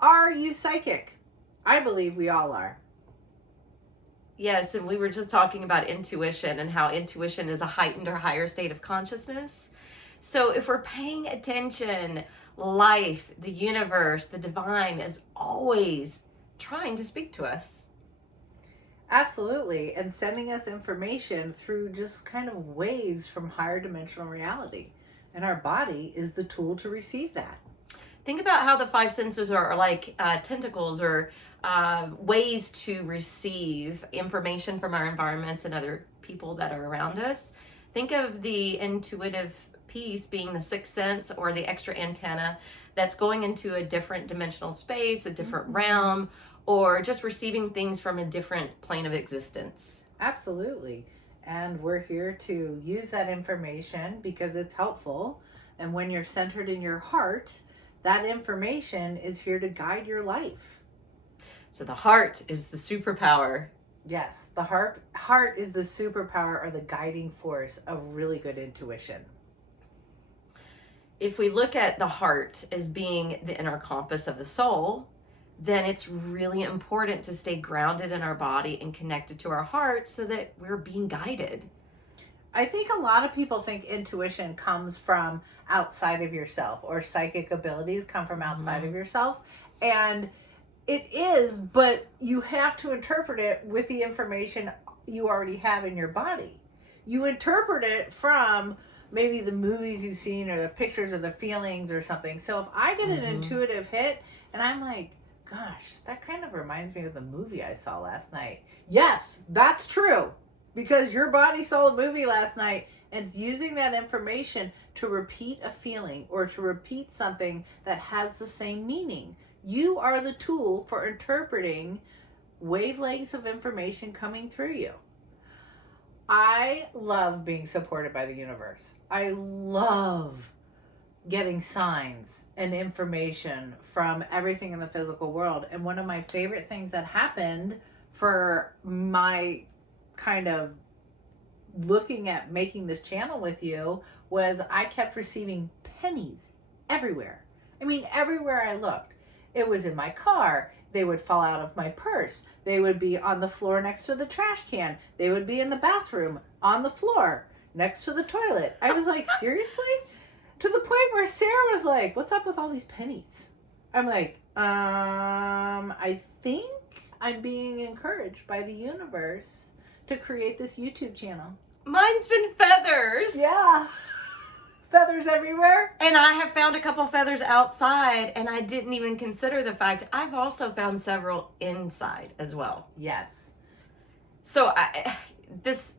Are you psychic? I believe we all are. Yes, and we were just talking about intuition and how intuition is a heightened or higher state of consciousness. So if we're paying attention, life, the universe, the divine is always trying to speak to us. Absolutely. And sending us information through just kind of waves from higher dimensional reality. And our body is the tool to receive that. Think about how the five senses are like tentacles or ways to receive information from our environments and other people that are around us. Think of the intuitive piece being the sixth sense or the extra antenna that's going into a different dimensional space, a different realm, or just receiving things from a different plane of existence. Absolutely. And we're here to use that information because it's helpful. And when you're centered in your heart, that information is here to guide your life. So the heart is the superpower. Yes, the heart is the superpower or the guiding force of really good intuition. If we look at the heart as being the inner compass of the soul, then it's really important to stay grounded in our body and connected to our heart so that we're being guided. I think a lot of people think intuition comes from outside of yourself or psychic abilities come from outside of yourself. And it is, but you have to interpret it with the information you already have in your body. You interpret it from maybe the movies you've seen or the pictures or the feelings or something. So if I get an intuitive hit and I'm like, gosh, that kind of reminds me of the movie I saw last night. Yes, that's true. Because your body saw a movie last night and it's using that information to repeat a feeling or to repeat something that has the same meaning. You are the tool for interpreting wavelengths of information coming through you. I love being supported by the universe. I love getting signs and information from everything in the physical world. And one of my favorite things that happened for my kind of looking at making this channel with you was I kept receiving pennies everywhere. I mean, everywhere I looked. It was in my car. They would fall out of my purse. They would be on the floor next to the trash can. They would be in the bathroom on the floor next to the toilet. I was like, seriously? To the point where Sarah was like, what's up with all these pennies? I'm like, I think I'm being encouraged by the universe to create this YouTube channel. Mine's been feathers. Yeah. Feathers everywhere. And I have found a couple feathers outside, and I didn't even consider the fact I've also found several inside as well. Yes. So this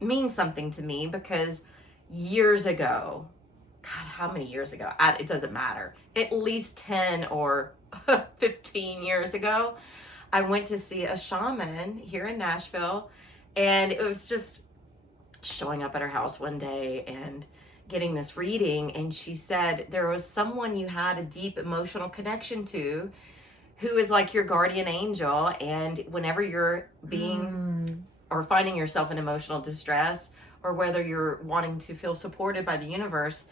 means something to me because years ago, God, how many years ago? It doesn't matter. At least 10 or 15 years ago, I went to see a shaman here in Nashville, and it was just showing up at her house one day and getting this reading. And she said there was someone you had a deep emotional connection to who is like your guardian angel. And whenever you're being or finding yourself in emotional distress, or whether you're wanting to feel supported by the universe,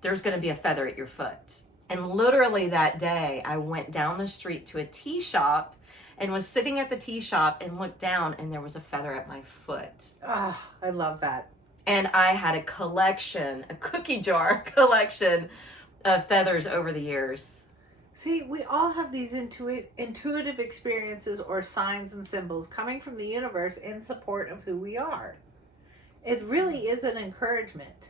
there's going to be a feather at your foot. And literally that day, I went down the street to a tea shop and was sitting at the tea shop and looked down and there was a feather at my foot. Oh, I love that. And I had a collection, a cookie jar collection of feathers over the years. See, we all have these intuitive experiences or signs and symbols coming from the universe in support of who we are. It really is an encouragement.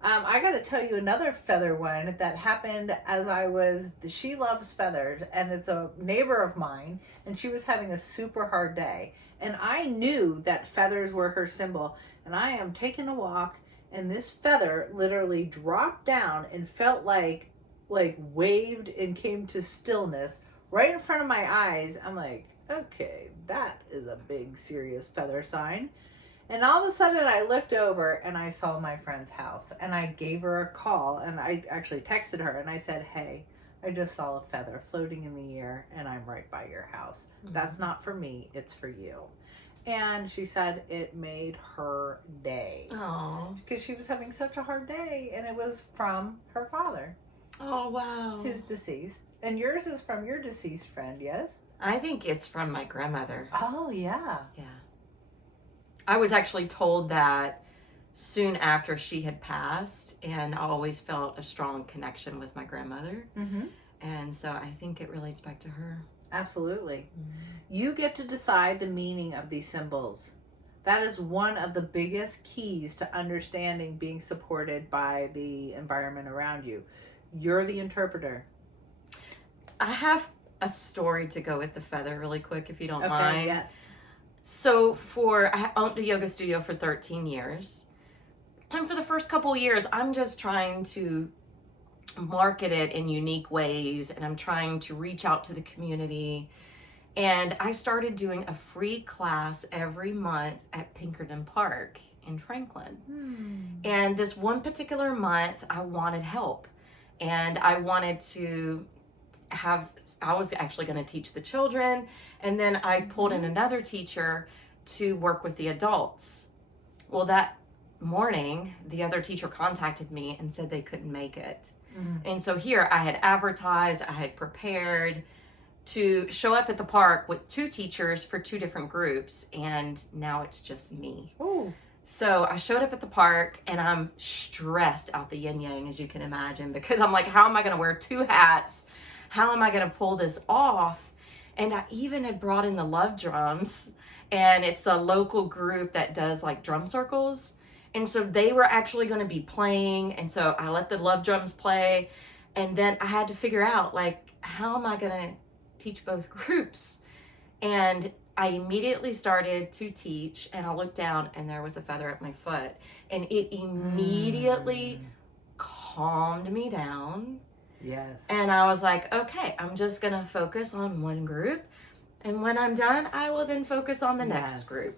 I got to tell you another feather one that happened as she loves feathers, and it's a neighbor of mine, and she was having a super hard day. And I knew that feathers were her symbol. And I am taking a walk, and this feather literally dropped down and felt like waved and came to stillness right in front of my eyes. I'm like, okay, that is a big, serious feather sign. And all of a sudden I looked over and I saw my friend's house, and I gave her a call, and I actually texted her and I said, hey, I just saw a feather floating in the air and I'm right by your house. That's not for me, it's for you. And she said it made her day. Oh, Because she was having such a hard day, and it was from her father. Oh, wow. who's deceased. And yours is from your deceased friend, yes? I think it's from my grandmother. Oh, yeah. Yeah. I was actually told that soon after she had passed, and I always felt a strong connection with my grandmother. Mm-hmm. And so I think it relates back to her. Absolutely. Mm-hmm. You get to decide the meaning of these symbols. That is one of the biggest keys to understanding being supported by the environment around you. You're the interpreter. I have a story to go with the feather really quick, if you don't mind. Yes. So I owned a yoga studio for 13 years. And for the first couple of years, I'm just trying to market it in unique ways, and I'm trying to reach out to the community. And I started doing a free class every month at Pinkerton Park in Franklin. And this one particular month, I wanted help. And I wanted to I was actually going to teach the children. And then I pulled in another teacher to work with the adults. Well, that morning, the other teacher contacted me and said they couldn't make it. And so here I had advertised, I had prepared to show up at the park with 2 teachers for 2 different groups, and now it's just me. Ooh. So I showed up at the park, and I'm stressed out the yin yang, as you can imagine, because I'm like, how am I going to wear 2 hats? How am I going to pull this off? And I even had brought in the love drums, and it's a local group that does like drum circles. And so they were actually going to be playing. And so I let the love drums play. And then I had to figure out, like, how am I going to teach both groups? And I immediately started to teach, and I looked down and there was a feather at my foot. And it immediately calmed me down. Yes. And I was like, okay, I'm just going to focus on one group. And when I'm done, I will then focus on the next group.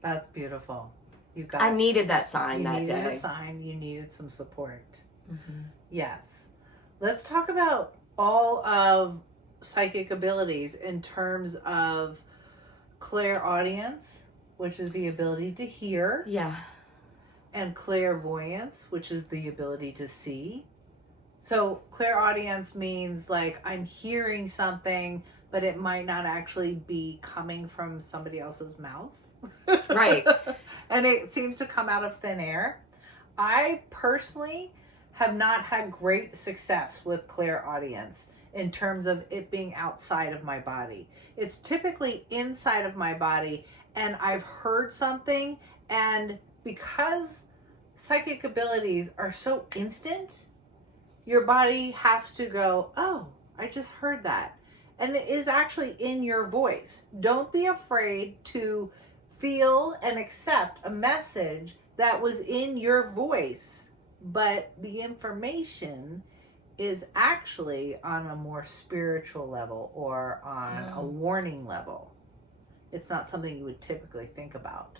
That's beautiful. I needed that sign that day. You needed a sign. You needed some support. Mm-hmm. Yes. Let's talk about all of psychic abilities in terms of clairaudience, which is the ability to hear. Yeah. And clairvoyance, which is the ability to see. So clairaudience means like I'm hearing something, but it might not actually be coming from somebody else's mouth. Right. And it seems to come out of thin air. I personally have not had great success with clairaudience in terms of it being outside of my body. It's typically inside of my body, and I've heard something, and because psychic abilities are so instant, your body has to go, oh, I just heard that. And it is actually in your voice. Don't be afraid to feel and accept a message that was in your voice, but the information is actually on a more spiritual level or on a warning level. It's not something you would typically think about.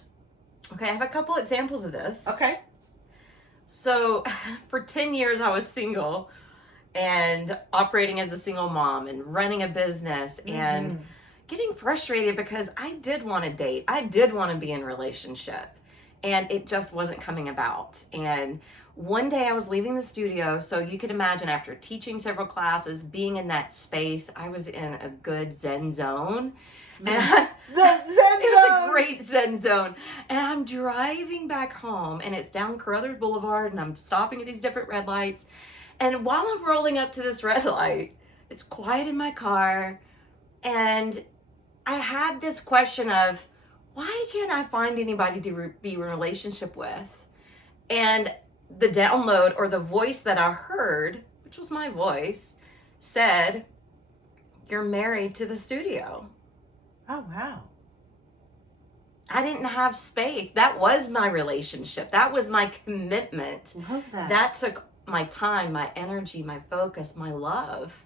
Okay, I have a couple examples of this. Okay. So for 10 years I was single and operating as a single mom and running a business and getting frustrated because I did want to date. I did want to be in a relationship, and it just wasn't coming about. And one day I was leaving the studio, so you could imagine after teaching several classes, being in that space, I was in a good Zen zone. And it was a great Zen zone. And I'm driving back home, and it's down Carruthers Boulevard, and I'm stopping at these different red lights. And while I'm rolling up to this red light, it's quiet in my car, and I had this question of, why can't I find anybody to be in a relationship with? And the download or the voice that I heard, which was my voice, said, you're married to the studio. Oh, wow. I didn't have space. That was my relationship. That was my commitment. Love that. That took my time, my energy, my focus, my love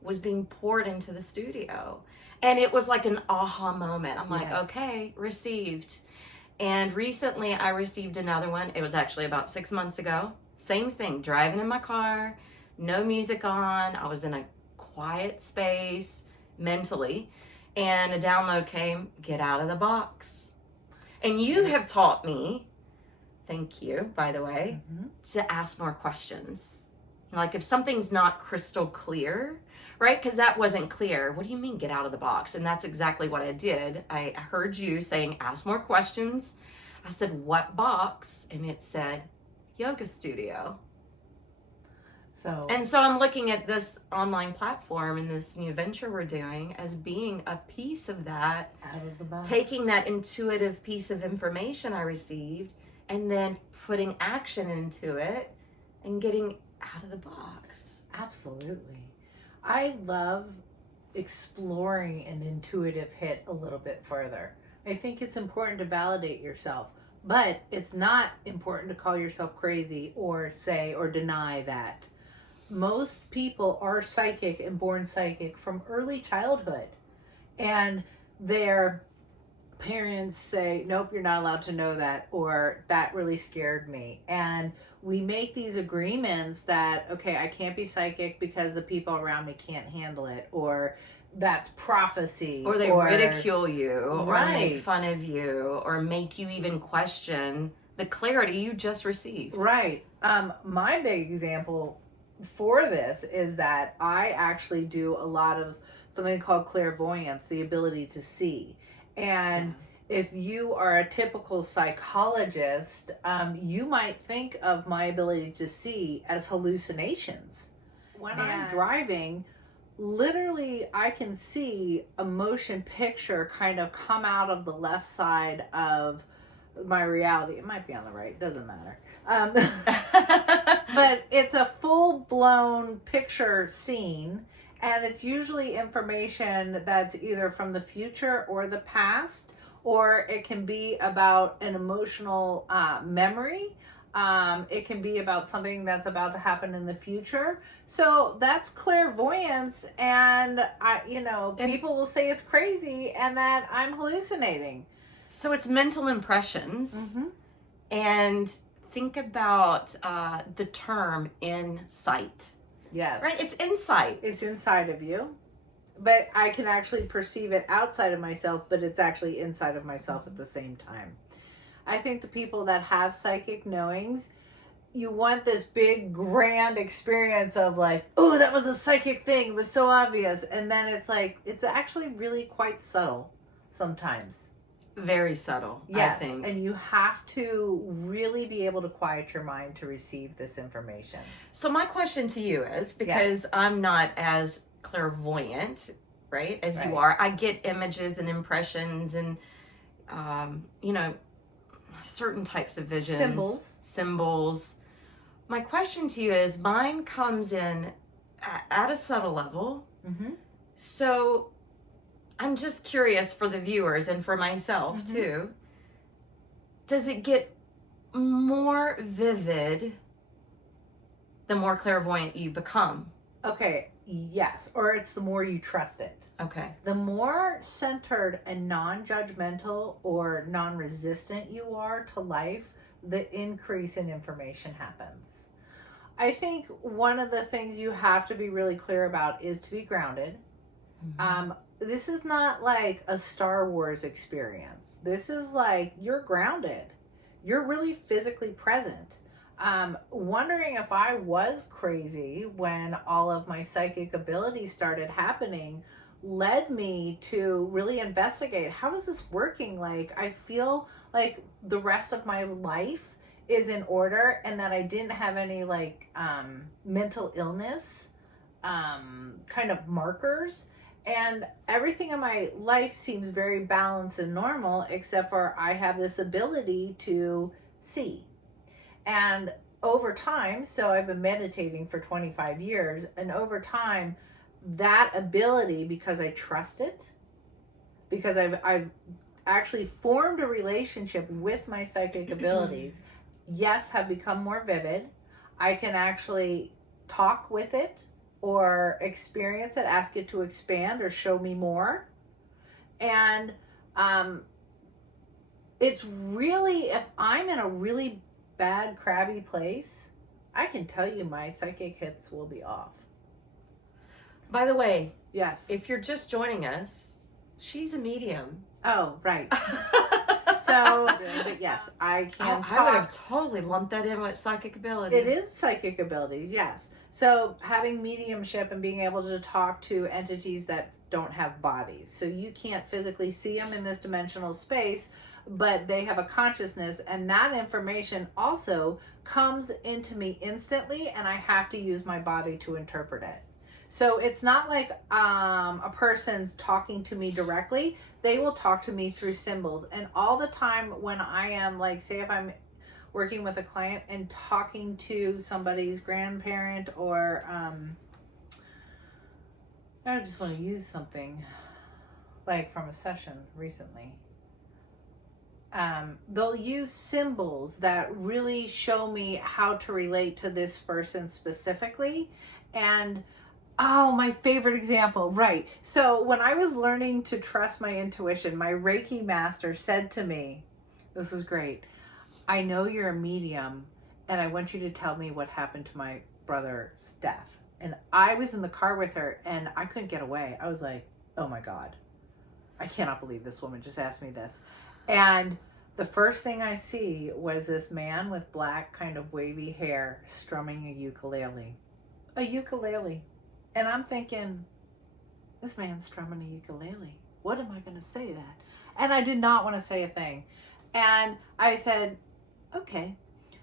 was being poured into the studio. And it was like an aha moment. I'm like, okay, received. And recently I received another one. It was actually about 6 months ago. Same thing, driving in my car, no music on. I was in a quiet space mentally. And a download came, get out of the box. And you have taught me, thank you, by the way, to ask more questions. Like if something's not crystal clear, right? Because that wasn't clear. What do you mean get out of the box? And that's exactly what I did. I heard you saying, ask more questions. I said, what box? And it said, yoga studio. And so I'm looking at this online platform and this new venture we're doing as being a piece of that, out of the box. Taking that intuitive piece of information I received and then putting action into it and getting out of the box. Absolutely. I love exploring an intuitive hit a little bit further. I think it's important to validate yourself, but it's not important to call yourself crazy or say or deny that. Most people are psychic and born psychic from early childhood, and their parents say, nope, you're not allowed to know that, or that really scared me. And we make these agreements that, okay, I can't be psychic because the people around me can't handle it, or that's prophecy. Or they ridicule you, right. or make fun of you, or make you even question the clarity you just received. Right. My big example for this is that I actually do a lot of something called clairvoyance, the ability to see. And if you are a typical psychologist, you might think of my ability to see as hallucinations. When I'm driving, literally I can see a motion picture kind of come out of the left side of my reality. It might be on the right, it doesn't matter. But it's a full-blown picture scene, and it's usually information that's either from the future or the past, or it can be about an emotional memory. It can be about something that's about to happen in the future. So that's clairvoyance, and people will say it's crazy and that I'm hallucinating. So it's mental impressions. Mm-hmm. And think about the term insight. Yes. Right? It's insight. It's inside of you. But I can actually perceive it outside of myself, but it's actually inside of myself at the same time. I think the people that have psychic knowings, you want this big grand experience of like, oh, that was a psychic thing. It was so obvious. And then it's like, it's actually really quite subtle sometimes. Very subtle, yes, I think. And you have to really be able to quiet your mind to receive this information. So my question to you is, because I'm not as clairvoyant, right, as you are, I get images and impressions and, certain types of visions. Symbols. My question to you is, mine comes in at a subtle level. Mm-hmm. So I'm just curious for the viewers and for myself too. Does it get more vivid the more clairvoyant you become? Okay, yes. Or it's the more you trust it. Okay. The more centered and non-judgmental or non-resistant you are to life, the increase in information happens. I think one of the things you have to be really clear about is to be grounded. Mm-hmm. This is not like a Star Wars experience. This is like you're grounded. You're really physically present. Wondering if I was crazy when all of my psychic abilities started happening led me to really investigate, how is this working? Like, I feel like the rest of my life is in order and that I didn't have any mental illness kind of markers. And everything in my life seems very balanced and normal, except for I have this ability to see. And over time, so I've been meditating for 25 years, and over time, that ability, because I trust it, because I've actually formed a relationship with my psychic abilities, yes, have become more vivid. I can actually talk with it, or experience it, ask it to expand or show me more. And it's really, if I'm in a really bad, crabby place, I can tell you my psychic hits will be off. By the way, yes, if you're just joining us, she's a medium. Oh, right. So, but yes, I can talk. I would have totally lumped that in with psychic ability. It is psychic abilities, yes. So having mediumship and being able to talk to entities that don't have bodies. So you can't physically see them in this dimensional space, but they have a consciousness, and that information also comes into me instantly, and I have to use my body to interpret it. So it's not like a person's talking to me directly. They will talk to me through symbols. And all the time when I am like, say if I'm working with a client and talking to somebody's grandparent, or I just want to use something like from a session recently. They'll use symbols that really show me how to relate to this person specifically. And oh, my favorite example, right. So when I was learning to trust my intuition, my Reiki master said to me, this was great, I know you're a medium, and I want you to tell me what happened to my brother's death. And I was in the car with her, and I couldn't get away. I was like, oh my God, I cannot believe this woman just asked me this. And the first thing I see was this man with black kind of wavy hair strumming a ukulele. A ukulele. And I'm thinking, this man's strumming a ukulele. What am I going to say to that? And I did not want to say a thing. And I said, okay,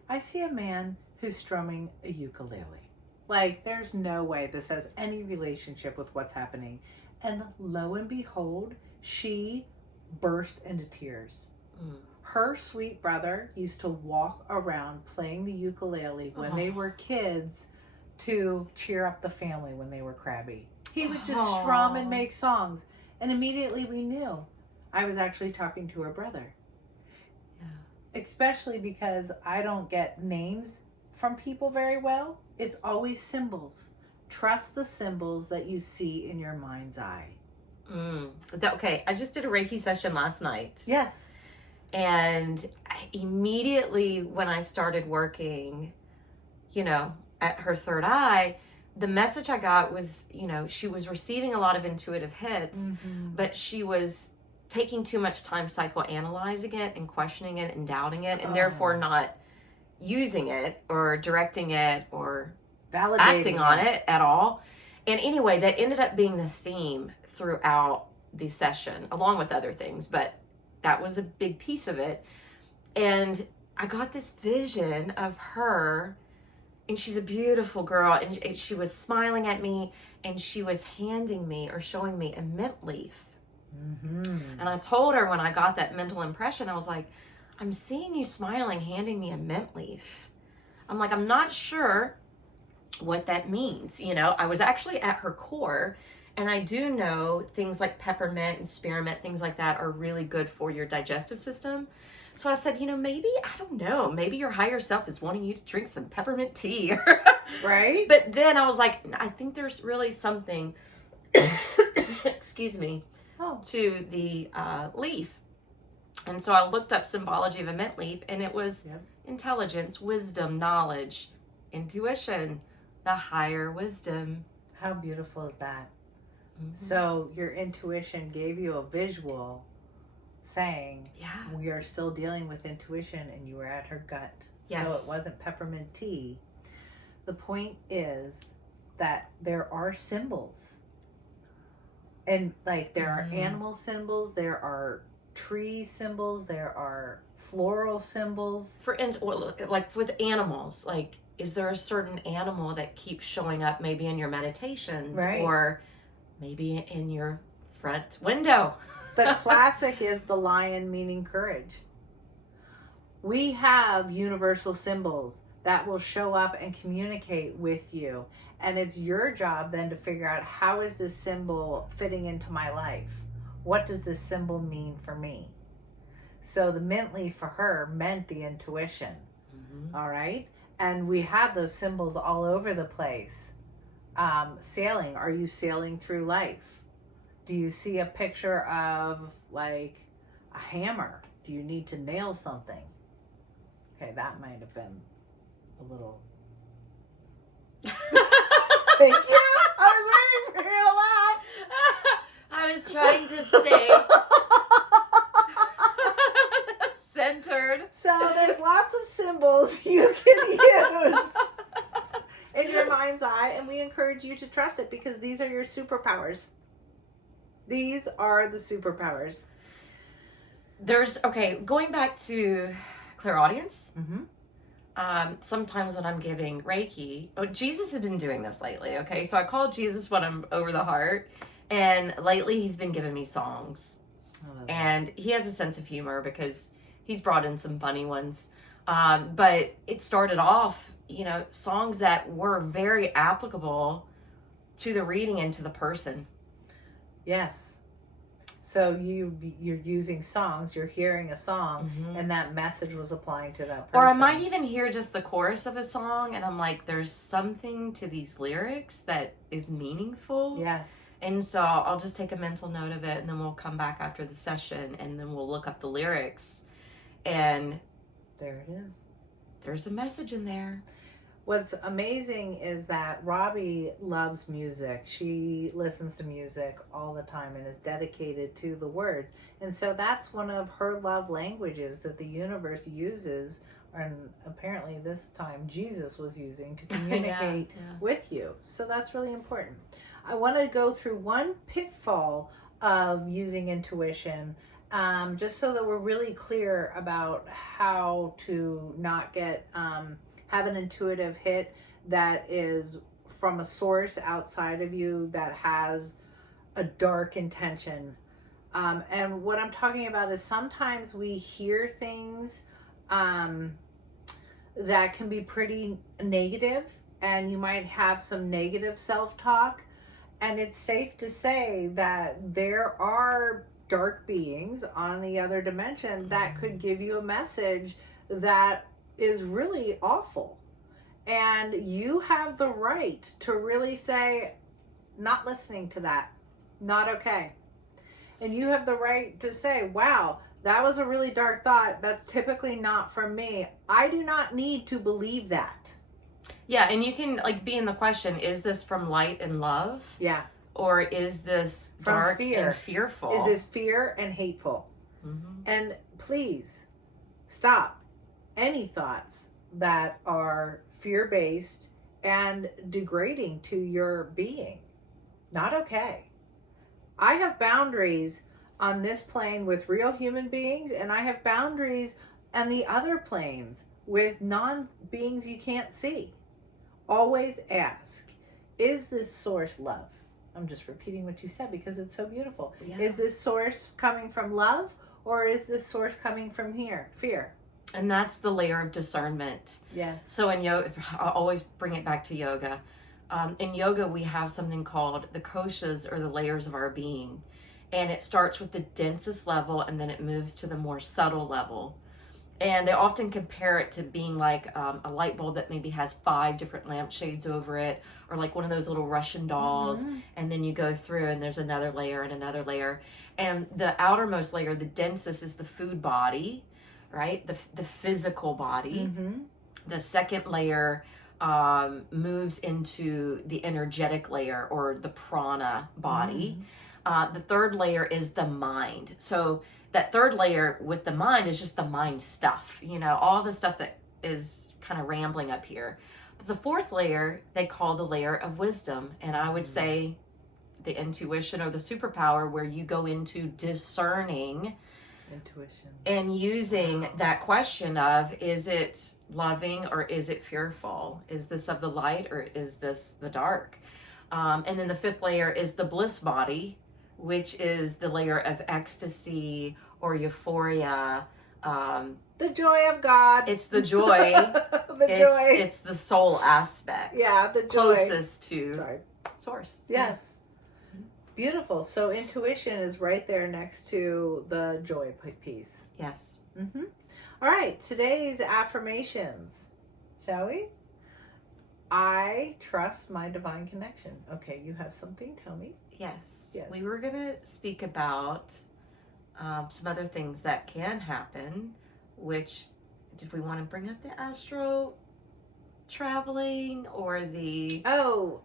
I see a man who's strumming a ukulele. Like, there's no way this has any relationship with what's happening. And lo and behold, she burst into tears. Her sweet brother used to walk around playing the ukulele when they were kids to cheer up the family when they were crabby. He would just strum and make songs. And immediately we knew I was actually talking to her brother. Especially because I don't get names from people very well. It's always symbols. Trust the symbols that you see in your mind's eye. Okay, I just did a Reiki session last night. Yes. And immediately when I started working, at her third eye, the message I got was, she was receiving a lot of intuitive hits, but she was taking too much time psychoanalyzing it and questioning it and doubting it, and therefore not using it or directing it or acting on it at all. And anyway, that ended up being the theme throughout the session, along with other things, but that was a big piece of it. And I got this vision of her, and she's a beautiful girl, and she was smiling at me, and she was handing me or showing me a mint leaf. And I told her when I got that mental impression, I was like, I'm seeing you smiling, handing me a mint leaf. I'm like, I'm not sure what that means. I was actually at her core, and I do know things like peppermint and spearmint, things like that are really good for your digestive system. So I said, maybe, I don't know, maybe your higher self is wanting you to drink some peppermint tea. Right? But then I was like, I think there's really something, excuse me, to the leaf. And so I looked up symbology of a mint leaf, and it was intelligence, wisdom, knowledge, intuition, the higher wisdom. How beautiful is that? So your intuition gave you a visual saying, we are still dealing with intuition, and you were at her gut. Yes. So it wasn't peppermint tea. The point is that there are symbols. And like there are animal symbols, there are tree symbols, there are floral symbols. For instance, like with animals, like, is there a certain animal that keeps showing up maybe in your meditations, or maybe in your front window? The classic is the lion, meaning courage. We have universal symbols that will show up and communicate with you. And it's your job then to figure out, how is this symbol fitting into my life? What does this symbol mean for me? So the mint leaf for her meant the intuition. All right? And we have those symbols all over the place. Sailing. Are you sailing through life? Do you see a picture of like a hammer? Do you need to nail something? Okay, that might have been a little... Thank you. I was waiting for you to laugh. I was trying to stay centered. So there's lots of symbols you can use in your mind's eye. superpowers. These are the superpowers. Going back to clairaudience. Mm-hmm. Sometimes when I'm giving Reiki, Jesus has been doing this lately, okay? So I call Jesus when I'm over the heart, and lately he's been giving me songs. And he has a sense of humor because he's brought in some funny ones. But it started off, songs that were very applicable to the reading and to the person. Yes. So you're using songs, you're hearing a song, and that message was applying to that person. Or I might even hear just the chorus of a song, and I'm like, there's something to these lyrics that is meaningful. Yes. And so I'll just take a mental note of it, and then we'll come back after the session, and then we'll look up the lyrics. And there it is. There's a message in there. What's amazing is that Robbie loves music. She listens to music all the time and is dedicated to the words. And so that's one of her love languages that the universe uses, and apparently this time Jesus was using to communicate with you. So that's really important. I want to go through one pitfall of using intuition, just so that we're really clear about how to not get... have an intuitive hit that is from a source outside of you that has a dark intention. And what I'm talking about is sometimes we hear things that can be pretty negative, and you might have some negative self-talk. And it's safe to say that there are dark beings on the other dimension that could give you a message that is really awful, and you have the right to really say, not listening to that, not okay. And you have the right to say, wow, that was a really dark thought, that's typically not from me, I do not need to believe that. Yeah, and you can be in the question, is this from light and love? Yeah. Or is this from dark fear and fearful? Is this fear and hateful? And please stop any thoughts that are fear-based and degrading to your being. Not okay. I have boundaries on this plane with real human beings, and I have boundaries on the other planes with non-beings you can't see. Always ask, is this source love? I'm just repeating what you said because it's so beautiful. Yeah. Is this source coming from love, or is this source coming from fear? And that's the layer of discernment. Yes. So in yoga, I always bring it back to yoga. In yoga, we have something called the koshas, or the layers of our being. And it starts with the densest level, and then it moves to the more subtle level. And they often compare it to being like a light bulb that maybe has 5 different lampshades over it, or like one of those little Russian dolls. And then you go through, and there's another layer and another layer. And the outermost layer, the densest, is the food body, right? The physical body. The second layer moves into the energetic layer, or the prana body. The third layer is the mind. So that third layer with the mind is just the mind stuff, all the stuff that is kind of rambling up here. But the fourth layer, they call the layer of wisdom. And I would say the intuition, or the superpower, where you go into discerning intuition and using that question of, is it loving or is it fearful? Is this of the light or is this the dark? And then the fifth layer is the bliss body, which is the layer of ecstasy or euphoria. The joy of God. It's the joy. Joy. It's the soul aspect. Yeah, the joy. Closest to source. Yes. Beautiful. So intuition is right there next to the joy piece. Yes. All right. Today's affirmations, shall we? I trust my divine connection. Okay, you have something? Tell me. Yes. We were going to speak about some other things that can happen, which, did we want to bring up the astro traveling or the... Oh,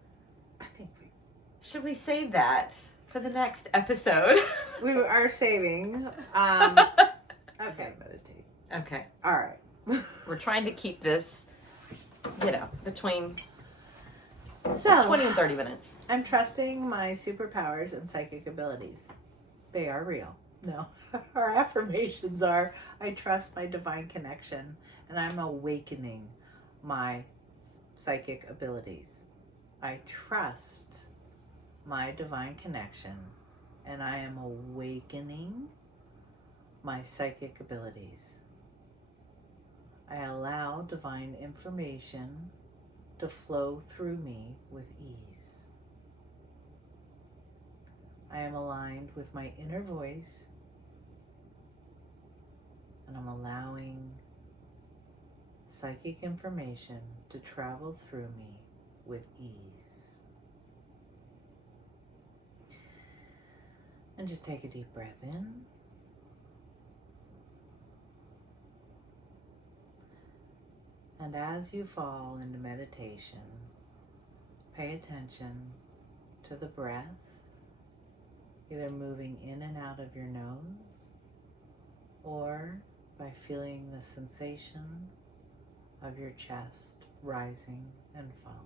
I think we... Should we save that for the next episode? We are saving. Okay. Meditate. Okay. All right. We're trying to keep this, between So 20 and 30 minutes. I'm trusting my superpowers and psychic abilities. They are real. No. Our affirmations are, I trust my divine connection and I'm awakening my psychic abilities. I trust my divine connection and I am awakening my psychic abilities. I allow divine information to flow through me with ease. I am aligned with my inner voice and I'm allowing psychic information to travel through me with ease. And just take a deep breath in. And as you fall into meditation, pay attention to the breath, either moving in and out of your nose or by feeling the sensation of your chest rising and falling.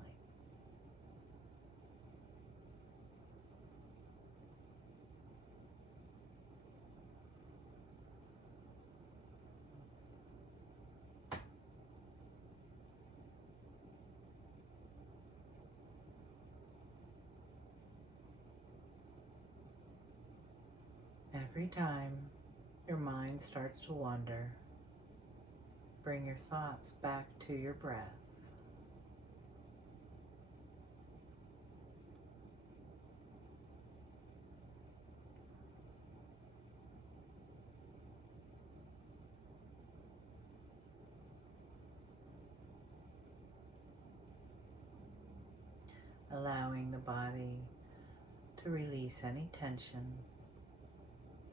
Every time your mind starts to wander, bring your thoughts back to your breath. Allowing the body to release any tension,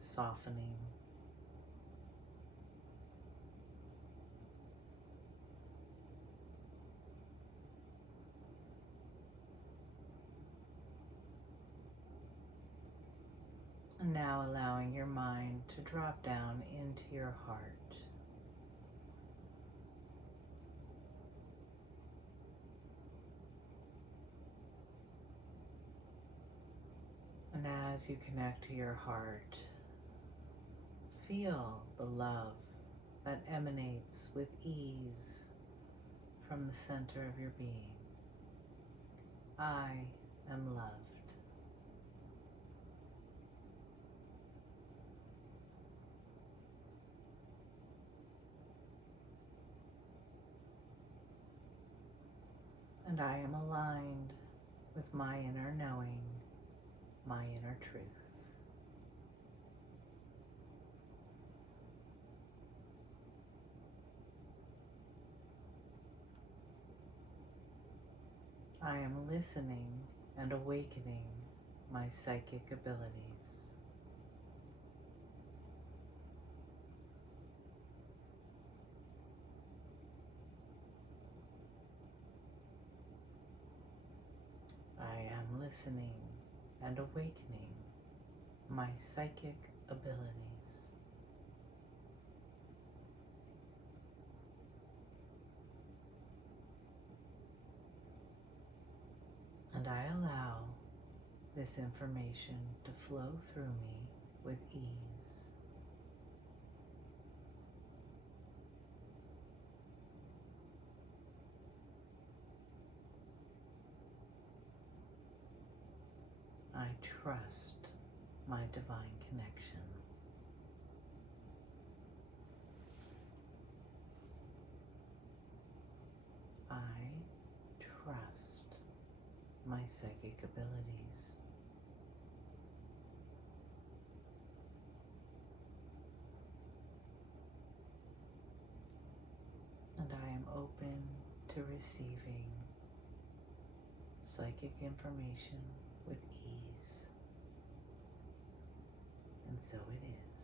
softening. And now allowing your mind to drop down into your heart. And as you connect to your heart, feel the love that emanates with ease from the center of your being. I am loved. And I am aligned with my inner knowing, my inner truth. I am listening and awakening my psychic abilities. I am listening and awakening my psychic abilities. And I allow this information to flow through me with ease. I trust my divine connection. I trust my psychic abilities. And I am open to receiving psychic information with ease. And so it is.